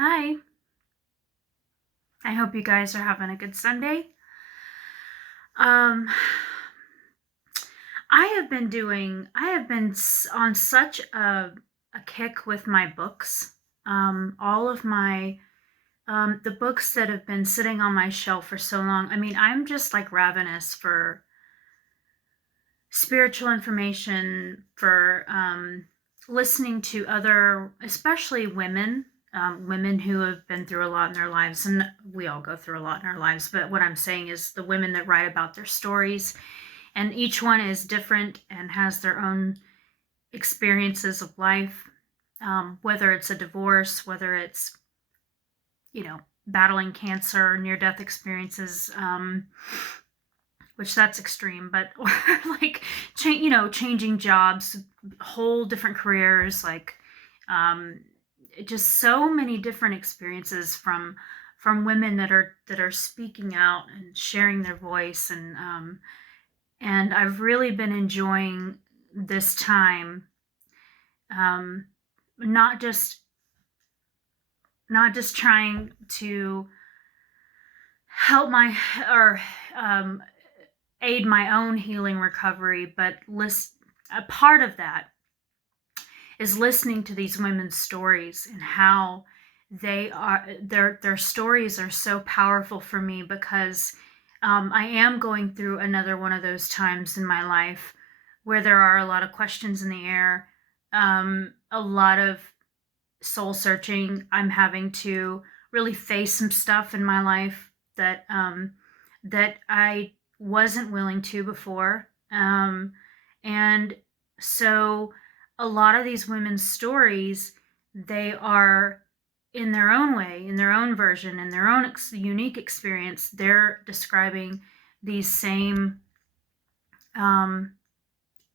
Hi. I hope you guys are having a good Sunday. Um I have been on such a kick with my books. All of my the books that have been sitting on my shelf for so long. I mean, I'm just like ravenous for spiritual information, for listening to other, especially women, women who have been through a lot in their lives. And we all go through a lot in our lives. But what I'm saying is the women that write about their stories, and each one is different and has their own experiences of life, whether it's a divorce, whether it's, battling cancer, near death experiences. Which that's extreme, but or like changing jobs, whole different careers, like um, just so many different experiences from women that are speaking out and sharing their voice, and I've really been enjoying this time, um, not just not just trying to help my or aid my own healing recovery, but a part of that is listening to these women's stories and how their stories are so powerful for me because I am going through another one of those times in my life where there are a lot of questions in the air, a lot of soul searching. I'm having to really face some stuff in my life that I wasn't willing to before. And so a lot of these women's stories, they are in their own way, in their own version, in their own unique experience, they're describing these same um,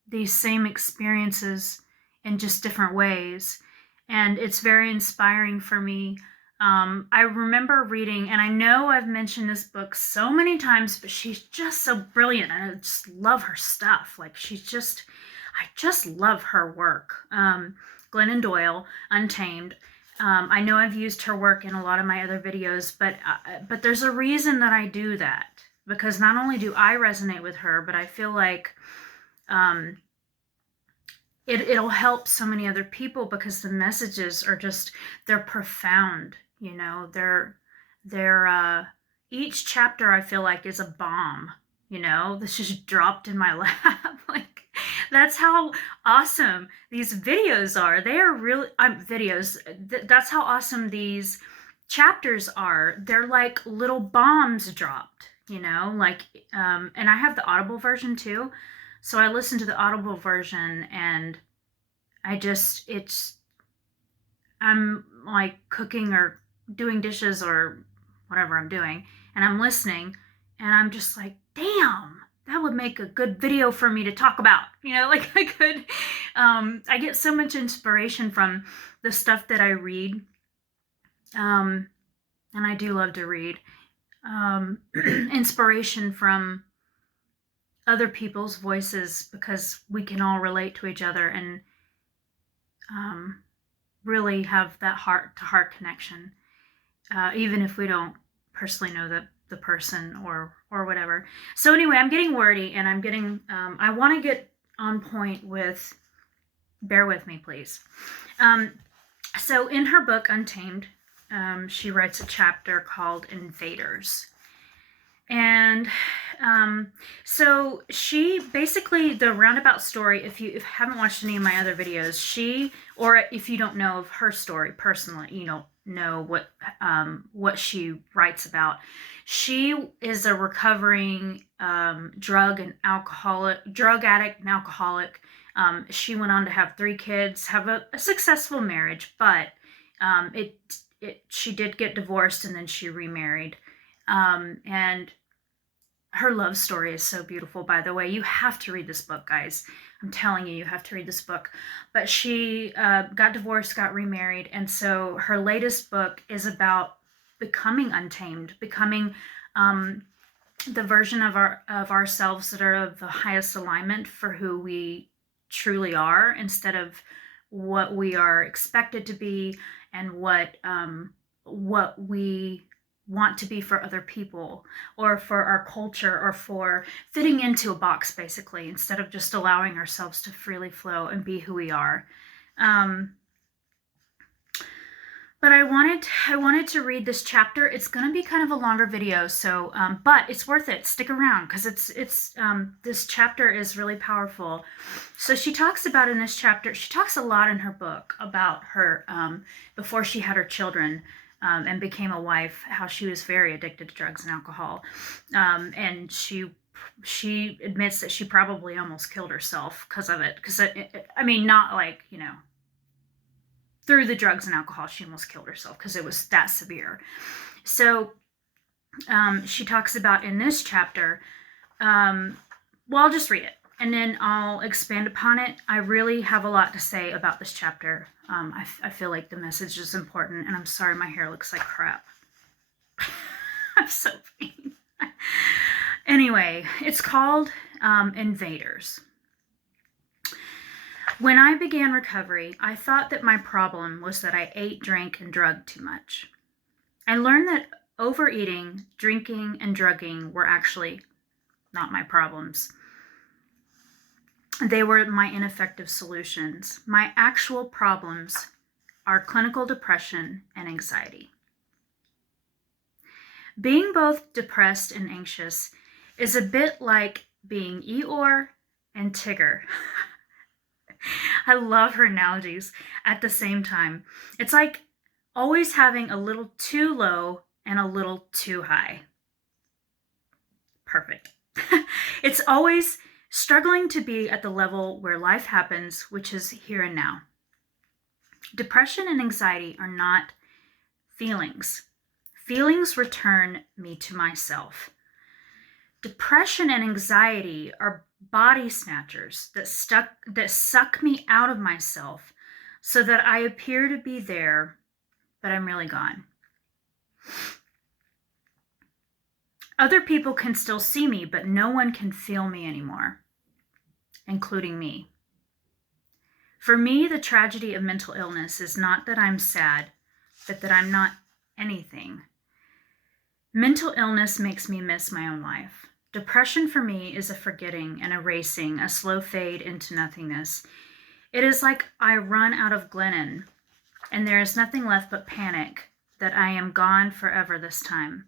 these same experiences in just different ways. And it's very inspiring for me. I remember reading, and I know I've mentioned this book so many times, but she's just so brilliant. I just love her stuff. Like, I just love her work. Glennon Doyle, Untamed. I know I've used her work in a lot of my other videos, but there's a reason that I do that, because not only do I resonate with her, but I feel like um, it'll help so many other people because the messages are just, they're profound. They're each chapter I feel like is a bomb, that's just dropped in my lap. Like, that's how awesome these videos are. They are really videos. That's how awesome these chapters are. They're like little bombs dropped, like, and I have the Audible version too. So I listened to the Audible version, and I'm like cooking or doing dishes or whatever I'm doing, and I'm listening, and I'm just like, damn, that would make a good video for me to talk about. Like, I could, I get so much inspiration from the stuff that I read. And I do love to read, inspiration from other people's voices, because we can all relate to each other and um, really have that heart to heart connection, even if we don't personally know the person or whatever. So anyway, I'm getting wordy, and I want to get on point with. Bear with me, please. So in her book Untamed, she writes a chapter called Invaders. And so she basically, the roundabout story, if you haven't watched any of my other videos, or if you don't know of her story personally, you don't know what she writes about. She is a recovering drug addict and alcoholic. She went on to have 3 kids, have a successful marriage, but she did get divorced, and then she remarried. And her love story is so beautiful, by the way. You have to read this book, guys. I'm telling you, you have to read this book. But she got divorced, got remarried, and so her latest book is about becoming untamed, becoming the version of ourselves that are of the highest alignment for who we truly are, instead of what we are expected to be, and what what we want to be for other people or for our culture or for fitting into a box, basically, instead of just allowing ourselves to freely flow and be who we are. But I wanted to read this chapter. It's going to be kind of a longer video, so but it's worth it. Stick around because this chapter is really powerful. So she talks about in this chapter. She talks a lot in her book about her before she had her children and became a wife. How she was very addicted to drugs and alcohol, and she admits that she probably almost killed herself because of it. Because I mean, not like, you know, through the drugs and alcohol, she almost killed herself because it was that severe. So she talks about in this chapter, well, I'll just read it and then I'll expand upon it. I really have a lot to say about this chapter. I feel like the message is important, and I'm sorry my hair looks like crap. I'm so vain. Anyway, it's called Invaders. When I began recovery, I thought that my problem was that I ate, drank, and drugged too much. I learned that overeating, drinking, and drugging were actually not my problems. They were my ineffective solutions. My actual problems are clinical depression and anxiety. Being both depressed and anxious is a bit like being Eeyore and Tigger. I love her analogies at the same time. It's like always having a little too low and a little too high. Perfect. It's always struggling to be at the level where life happens, which is here and now. Depression and anxiety are not feelings. Feelings return me to myself. Depression and anxiety are body snatchers that suck me out of myself so that I appear to be there, but I'm really gone. Other people can still see me, but no one can feel me anymore, including me. For me, the tragedy of mental illness is not that I'm sad, but that I'm not anything. Mental illness makes me miss my own life. Depression for me is a forgetting and erasing, a slow fade into nothingness. It is like I run out of Glennon, and there is nothing left but panic that I am gone forever this time.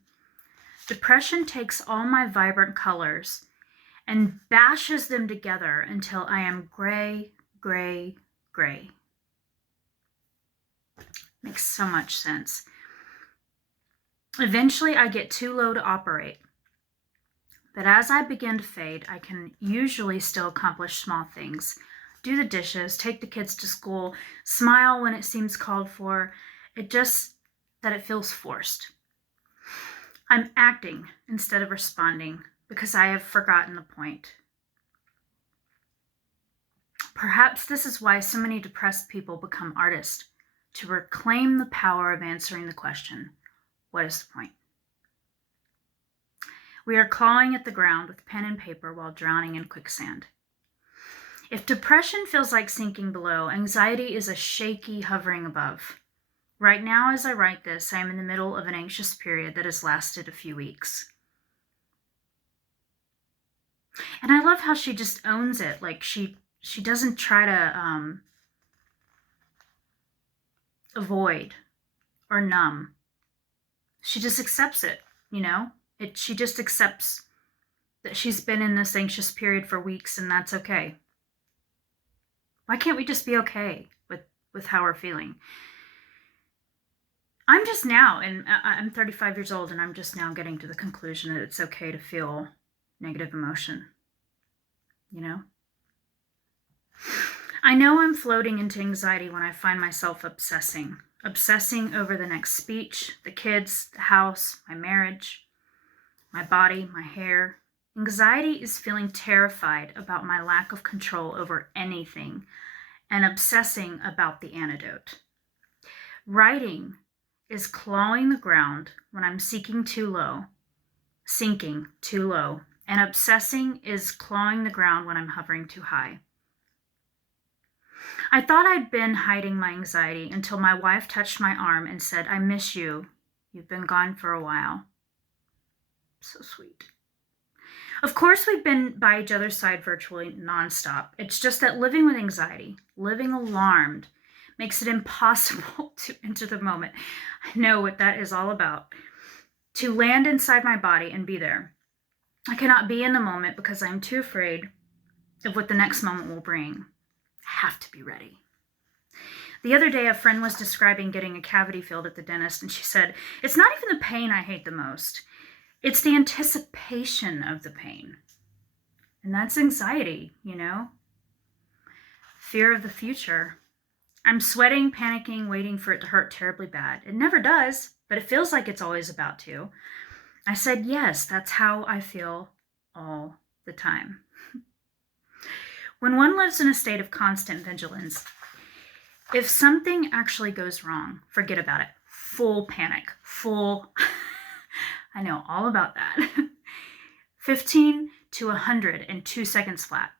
Depression takes all my vibrant colors and bashes them together until I am gray, gray, gray. Makes so much sense. Eventually, I get too low to operate. But as I begin to fade, I can usually still accomplish small things. Do the dishes, take the kids to school, smile when it seems called for. It just that it feels forced. I'm acting instead of responding because I have forgotten the point. Perhaps this is why so many depressed people become artists, to reclaim the power of answering the question, what is the point? We are clawing at the ground with pen and paper while drowning in quicksand. If depression feels like sinking below, anxiety is a shaky hovering above. Right now, as I write this, I am in the middle of an anxious period that has lasted a few weeks. And I love how she just owns it. Like she doesn't try to avoid or numb. She just accepts it, you know? She just accepts that she's been in this anxious period for weeks, and that's okay. Why can't we just be okay with how we're feeling? I'm just now, and I'm 35 years old, and I'm just now getting to the conclusion that it's okay to feel negative emotion, you know? I know I'm floating into anxiety when I find myself obsessing over the next speech, the kids, the house, my marriage, my body, my hair. Anxiety is feeling terrified about my lack of control over anything and obsessing about the antidote. Writing is clawing the ground when I'm sinking too low, and obsessing is clawing the ground when I'm hovering too high. I thought I'd been hiding my anxiety until my wife touched my arm and said, "I miss you. You've been gone for a while. So sweet. Of course, we've been by each other's side virtually nonstop. It's just that living with anxiety, living alarmed, makes it impossible to enter the moment. I know what that is all about. To land inside my body and be there. I cannot be in the moment because I'm too afraid of what the next moment will bring. I have to be ready. The other day, a friend was describing getting a cavity filled at the dentist, and she said, "It's not even the pain I hate the most. It's the anticipation of the pain." And that's anxiety, you know? Fear of the future. I'm sweating, panicking, waiting for it to hurt terribly bad. It never does, but it feels like it's always about to. I said, yes, that's how I feel all the time. When one lives in a state of constant vigilance, if something actually goes wrong, forget about it. Full panic, full, I know all about that. 15 to 100 in 2 seconds flat.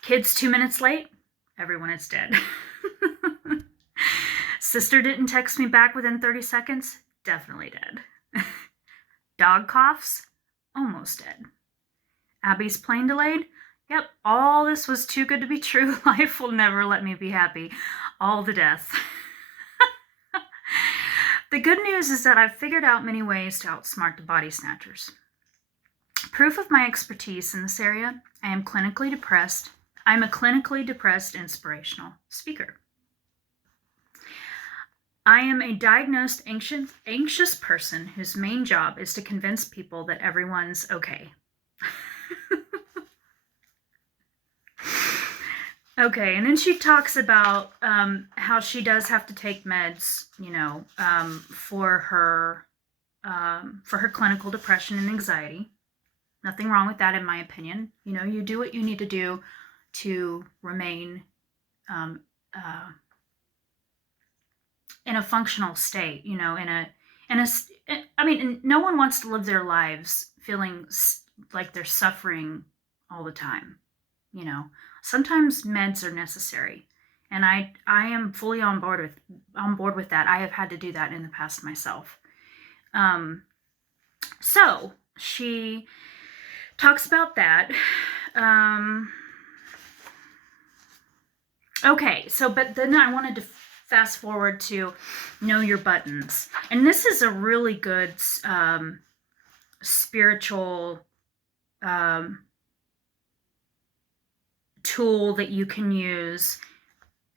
Kids 2 minutes late, everyone is dead. Sister didn't text me back within 30 seconds, definitely dead. Dog coughs, almost dead. Abby's plane delayed, yep, all this was too good to be true. Life will never let me be happy. All the death. The good news is that I've figured out many ways to outsmart the body snatchers. Proof of my expertise in this area, I am clinically depressed. I'm a clinically depressed inspirational speaker. I am a diagnosed anxious person whose main job is to convince people that everyone's okay. Okay, and then she talks about how she does have to take meds, you know, for her clinical depression and anxiety. Nothing wrong with that, in my opinion. You know, you do what you need to do to remain in a functional state. You know, I mean, no one wants to live their lives feeling like they're suffering all the time. You know, sometimes meds are necessary, and I am fully on board with that. I have had to do that in the past myself. So she talks about that. Okay, so but then I wanted to fast forward to know your buttons, and this is a really good spiritual tool that you can use.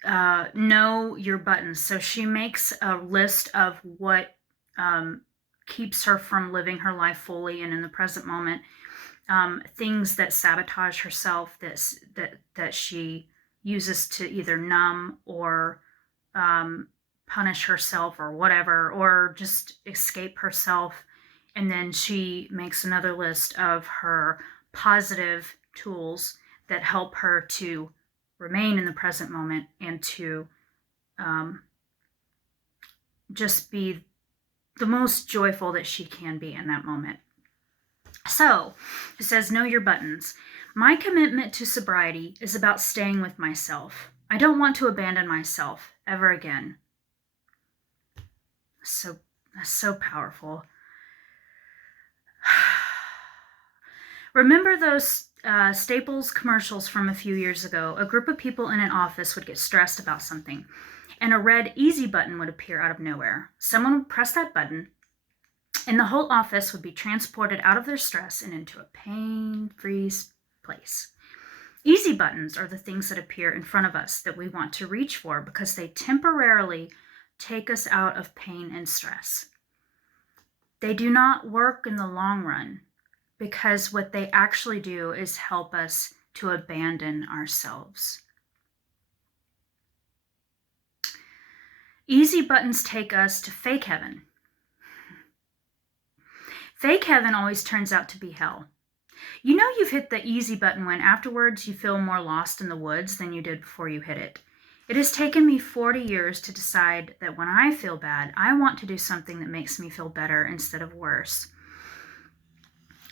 Know your buttons. So she makes a list of what keeps her from living her life fully and in the present moment. Things that sabotage herself, that she uses to either numb or punish herself or whatever, or just escape herself. And then she makes another list of her positive tools that help her to remain in the present moment and to just be the most joyful that she can be in that moment. So it says, know your buttons. My commitment to sobriety is about staying with myself. I don't want to abandon myself ever again. So that's so powerful. Remember those Staples commercials from a few years ago? A group of people in an office would get stressed about something, and a red easy button would appear out of nowhere. Someone would press that button, and the whole office would be transported out of their stress and into a pain-free place. Easy buttons are the things that appear in front of us that we want to reach for because they temporarily take us out of pain and stress. They do not work in the long run because what they actually do is help us to abandon ourselves. Easy buttons take us to fake heaven. Fake heaven always turns out to be hell. You know you've hit the easy button when afterwards you feel more lost in the woods than you did before you hit it. It has taken me 40 years to decide that when I feel bad, I want to do something that makes me feel better instead of worse.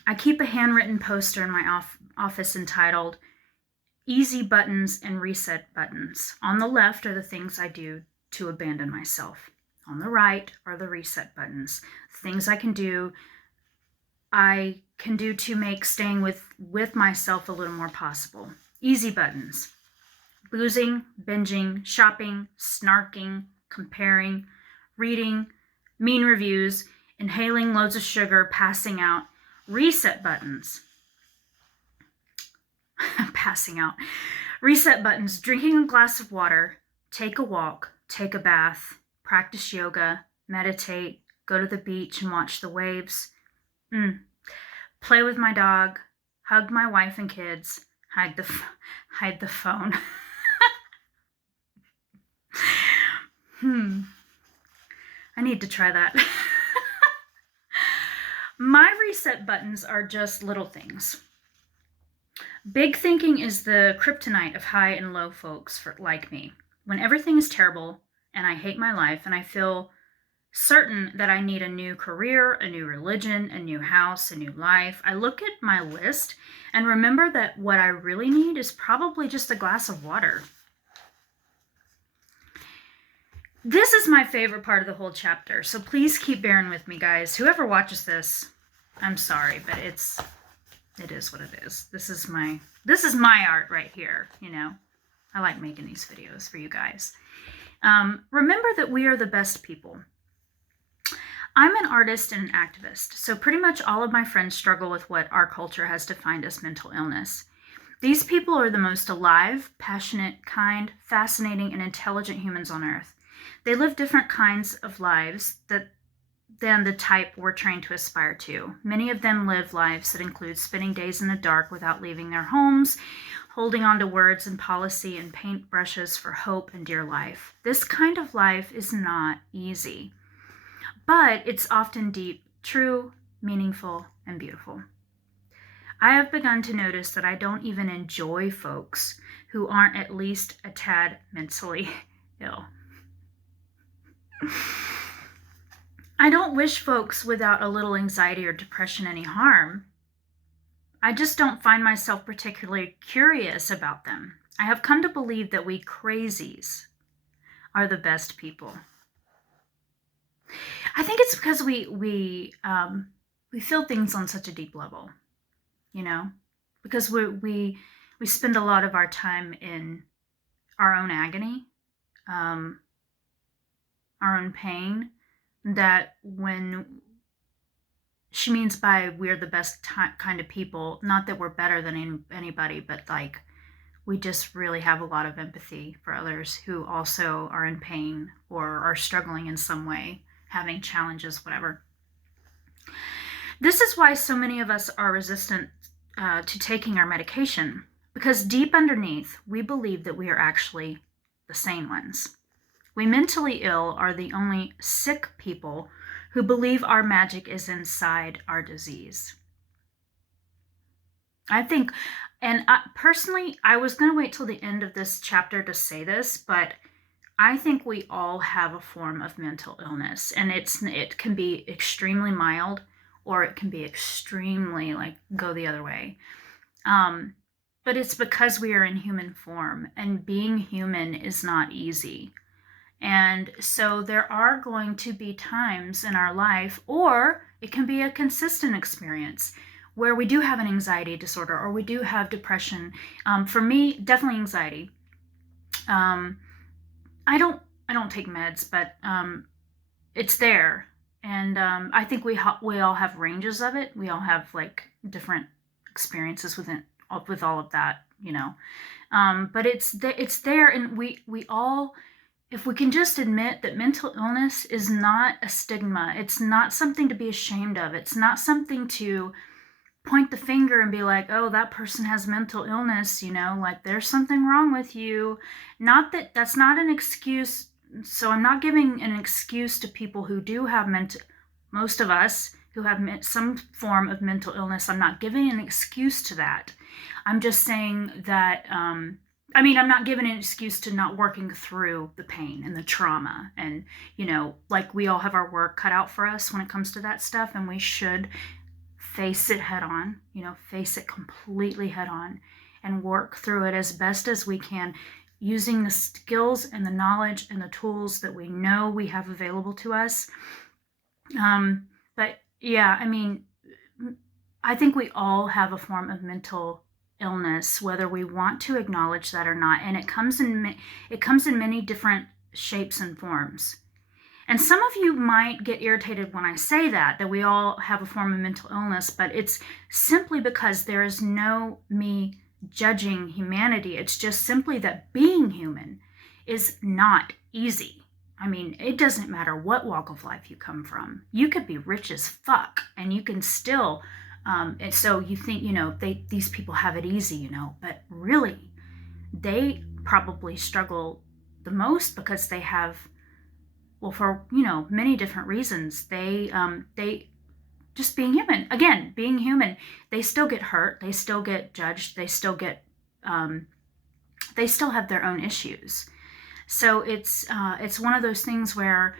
I keep a handwritten poster in my office entitled Easy Buttons and Reset Buttons. On the left are the things I do to abandon myself. On the right are the reset buttons. Things I can do to make staying with myself a little more possible. Easy buttons. Boozing, binging, shopping, snarking, comparing, reading, mean reviews, inhaling loads of sugar, passing out. Reset buttons. Passing out. Reset buttons. Drinking a glass of water, take a walk, take a bath, practice yoga, meditate, go to the beach and watch the waves. Play with my dog, hug my wife and kids, hide the phone. I need to try that. My reset buttons are just little things. Big thinking is the kryptonite of high and low folks like me. When everything is terrible and I hate my life and I feel certain that I need a new career, a new religion, a new house, a new life, I look at my list and remember that what I really need is probably just a glass of water. This is my favorite part of the whole chapter, so please keep bearing with me, guys. Whoever watches this, I'm sorry, but it is what it is. This is my art right here, you know. I like making these videos for you guys. Remember that we are the best people. I'm an artist and an activist, so pretty much all of my friends struggle with what our culture has defined as mental illness. These people are the most alive, passionate, kind, fascinating, and intelligent humans on earth. They live different kinds of lives than the type we're trained to aspire to. Many of them live lives that include spending days in the dark without leaving their homes, holding on to words and policy and paintbrushes for hope and dear life. This kind of life is not easy, but it's often deep, true, meaningful, and beautiful. I have begun to notice that I don't even enjoy folks who aren't at least a tad mentally ill. I don't wish folks without a little anxiety or depression any harm. I just don't find myself particularly curious about them. I have come to believe that we crazies are the best people. I think it's because we feel things on such a deep level, you know, because we spend a lot of our time in our own agony, our own pain, that when she means by we're the best kind of people, not that we're better than anybody, but like we just really have a lot of empathy for others who also are in pain or are struggling in some way, having challenges, whatever. This is why so many of us are resistant to taking our medication, because deep underneath, we believe that we are actually the sane ones. We mentally ill are the only sick people who believe our magic is inside our disease. I think, and personally, I was going to wait till the end of this chapter to say this, but I think we all have a form of mental illness, and it can be extremely mild, or it can be extremely go the other way. But it's because we are in human form, and being human is not easy. And so there are going to be times in our life, or it can be a consistent experience, where we do have an anxiety disorder or we do have depression. For me, definitely anxiety. I don't take meds, but it's there, and I think we all have ranges of it. We all have different experiences with all of that, you know. But it's there, and we all, if we can just admit that mental illness is not a stigma, it's not something to be ashamed of, it's not something to point the finger and be like, oh, that person has mental illness, you know, like there's something wrong with you. Not that that's not an excuse. So I'm not giving an excuse to people who do have most of us who have some form of mental illness. I'm not giving an excuse to that. I'm just saying that, I'm not giving an excuse to not working through the pain and the trauma. And, you know, we all have our work cut out for us when it comes to that stuff, and we should face it head on, you know, face it completely head on and work through it as best as we can. using the skills and the knowledge and the tools that we know we have available to us. But yeah, I mean, I think we all have a form of mental illness, whether we want to acknowledge that or not. And it comes in many different shapes and forms. And some of you might get irritated when I say that we all have a form of mental illness, but it's simply because there is no me judging humanity. It's just simply that being human is not easy. I mean, it doesn't matter what walk of life you come from. You could be rich as fuck and you can still, and so you think, these people have it easy, but really they probably struggle the most because they have, well, for many different reasons. They just being human. Again, being human, they still get hurt. They still get judged. They still have their own issues. So it's one of those things where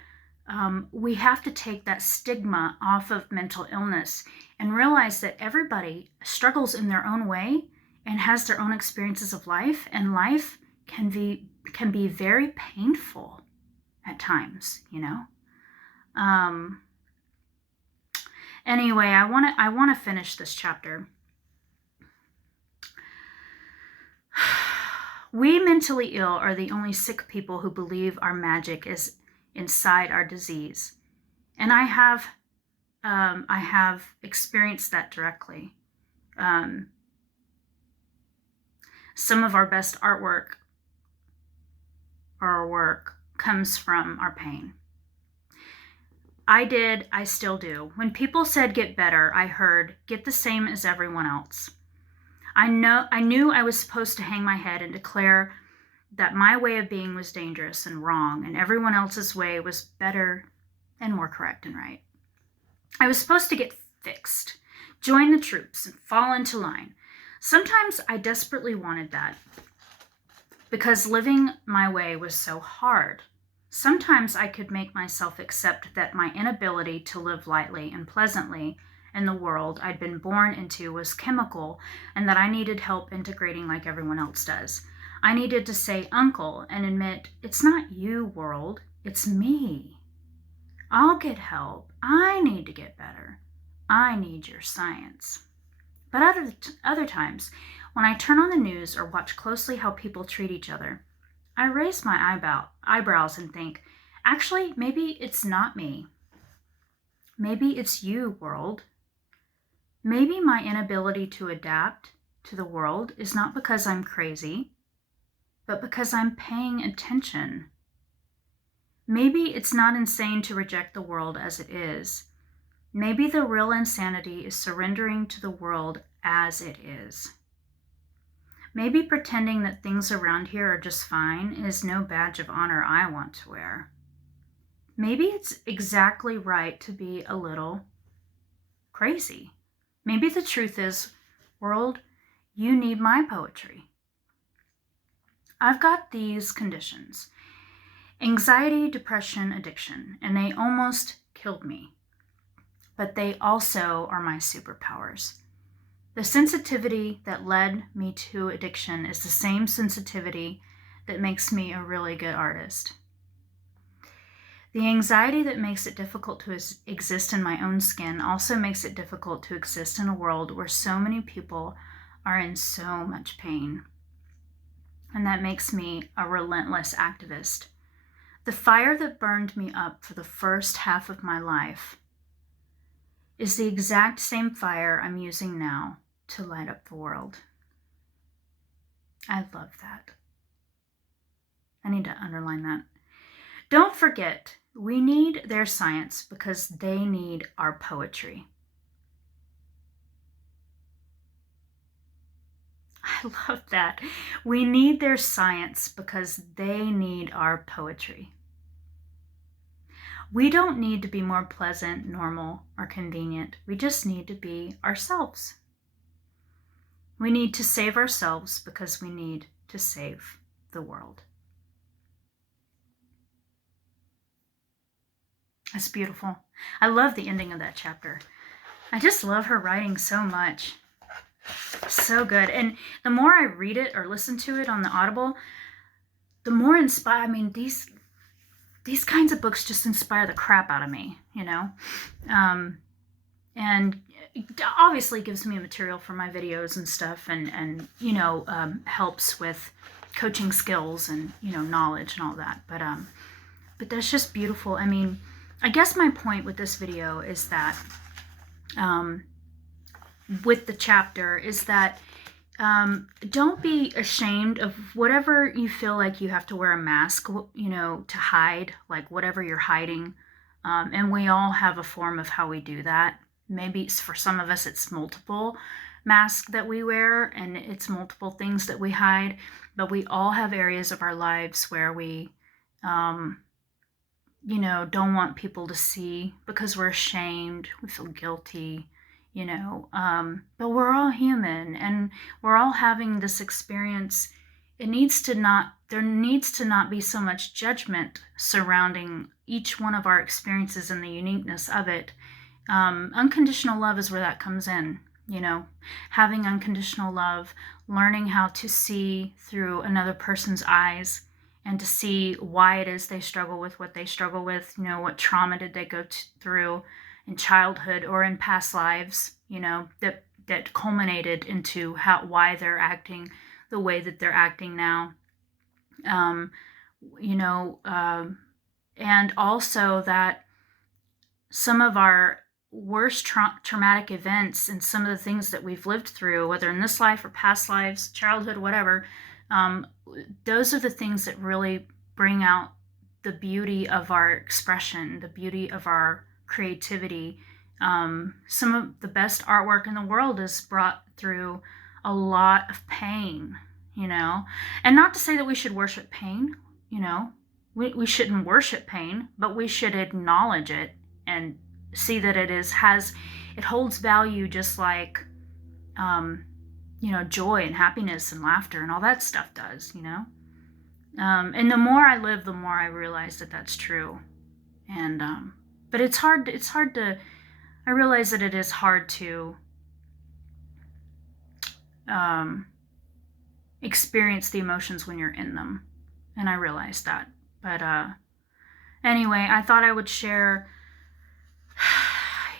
we have to take that stigma off of mental illness and realize that everybody struggles in their own way and has their own experiences of life, and life can be very painful at times, Anyway, I want to finish this chapter. We mentally ill are the only sick people who believe our magic is inside our disease, and I have experienced that directly. Some of our best artwork or our work comes from our pain. I still do. When people said get better, I heard get the same as everyone else. I knew I was supposed to hang my head and declare that my way of being was dangerous and wrong, and everyone else's way was better and more correct and right. I was supposed to get fixed, join the troops, and fall into line. Sometimes I desperately wanted that because living my way was so hard. Sometimes I could make myself accept that my inability to live lightly and pleasantly in the world I'd been born into was chemical, and that I needed help integrating like everyone else does. I needed to say uncle and admit, it's not you, world, it's me. I'll get help. I need to get better. I need your science. But other times, when I turn on the news or watch closely how people treat each other, I raise my eyebrows and think, actually, maybe it's not me. Maybe it's you, world. Maybe my inability to adapt to the world is not because I'm crazy, but because I'm paying attention. Maybe it's not insane to reject the world as it is. Maybe the real insanity is surrendering to the world as it is. Maybe pretending that things around here are just fine is no badge of honor I want to wear. Maybe it's exactly right to be a little crazy. Maybe the truth is, world, you need my poetry. I've got these conditions: anxiety, depression, addiction, and they almost killed me. But they also are my superpowers. The sensitivity that led me to addiction is the same sensitivity that makes me a really good artist. The anxiety that makes it difficult to exist in my own skin also makes it difficult to exist in a world where so many people are in so much pain. And that makes me a relentless activist. The fire that burned me up for the first half of my life is the exact same fire I'm using now to light up the world. I love that. I need to underline that. Don't forget, we need their science because they need our poetry. I love that. We need their science because they need our poetry. We don't need to be more pleasant, normal, or convenient. We just need to be ourselves. We need to save ourselves because we need to save the world. That's beautiful. I love the ending of that chapter. I just love her writing so much. So good. And the more I read it or listen to it on the Audible, the more inspire, I mean, these kinds of books just inspire the crap out of me, you know? And it obviously gives me material for my videos and stuff, and you know, helps with coaching skills and, you know, knowledge and all that. But that's just beautiful. I mean, I guess my point with this video is that, with the chapter, is that don't be ashamed of whatever you feel like you have to wear a mask, you know, to hide, like whatever you're hiding. And we all have a form of how we do that. Maybe for some of us, it's multiple masks that we wear, and it's multiple things that we hide. But we all have areas of our lives where we, you know, don't want people to see because we're ashamed, we feel guilty, you know, but we're all human and we're all having this experience. There needs to not be so much judgment surrounding each one of our experiences and the uniqueness of it. Unconditional love is where that comes in, you know, having unconditional love, learning how to see through another person's eyes and to see why it is they struggle with what they struggle with, you know, what trauma did they go through in childhood or in past lives, you know, that culminated into why they're acting the way that they're acting now. You know, and also that some of our worst traumatic events and some of the things that we've lived through, whether in this life or past lives, childhood, whatever, those are the things that really bring out the beauty of our expression, the beauty of our creativity. Some of the best artwork in the world is brought through a lot of pain, you know, and not to say that we should worship pain, you know, we shouldn't worship pain, but we should acknowledge it and see that it holds value, just like, you know, joy and happiness and laughter and all that stuff does, you know. And the more I live, the more I realize that that's true. And but it's hard to, I realize that it is hard to experience the emotions when you're in them, and I realize that. But anyway, I thought I would share,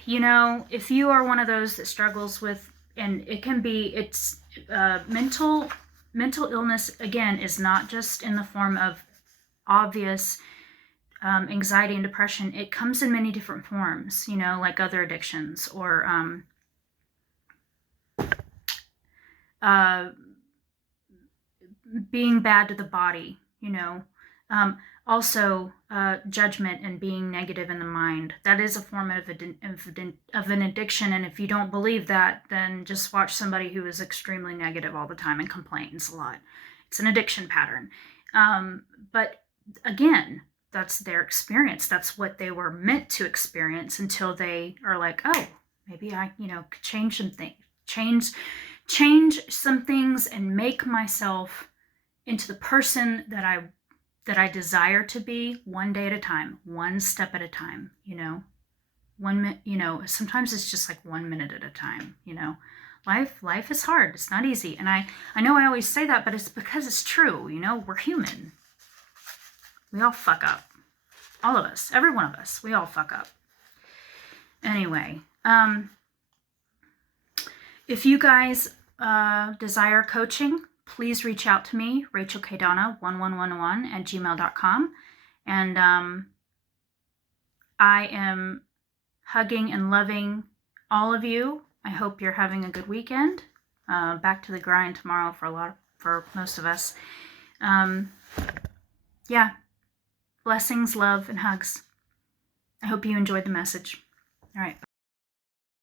you know, if you are one of those that struggles with, and it's mental illness, again, is not just in the form of obvious anxiety and depression. It comes in many different forms, you know, like other addictions or being bad to the body, you know. Also, judgment and being negative in the mind. That is a form of an addiction. And if you don't believe that, then just watch somebody who is extremely negative all the time and complains a lot. It's an addiction pattern. But again, that's their experience. That's what they were meant to experience until they are like, oh, maybe I, you know, could change some things and make myself into the person that I desire to be, one day at a time, one step at a time, you know. You know, sometimes it's just like 1 minute at a time, you know. Life is hard. It's not easy. And I know I always say that, but it's because it's true, you know. We're human. We all fuck up. All of us, every one of us, we all fuck up. Anyway, if you guys desire coaching, please reach out to me, rachelkdonna1111@gmail.com. And I am hugging and loving all of you. I hope you're having a good weekend. Back to the grind tomorrow for most of us. Yeah. Blessings, love, and hugs. I hope you enjoyed the message. All right.